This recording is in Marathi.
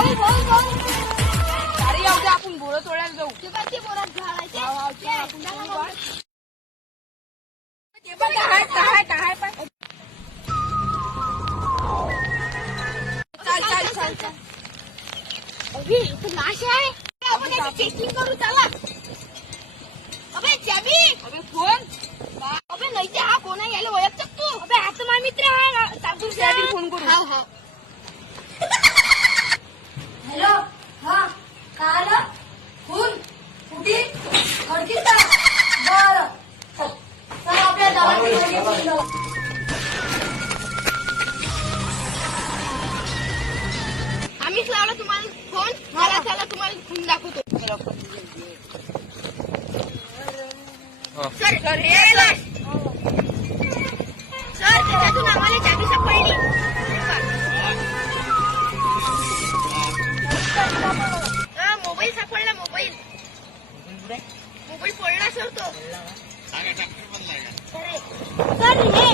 अरे येऊ दे, आपण बोरं तोडायला जाऊ. काय पण चाल. लाश आहे. आपण याची चेकिंग करू. चला. अबे चाबी. अबे फोन. अबे नाही ते हा कोण आहे याला ओळखतात तू. अबे हा तर माझा मित्र आहे. साबूर त्यासाठी फोन करू. हा. हॅलो. हा काय आलं. खून कुठे खडकीत. बरं चल आपल्या गावात. आम्हीच लावला तुम्हाला फोन. मला चला तुम्हाला खून दाखवतो. सर त्याच्यातून आम्हाला चाबी सापडली. मोबाईल सापडला. मोबाईल फोडला सर तो. सर हे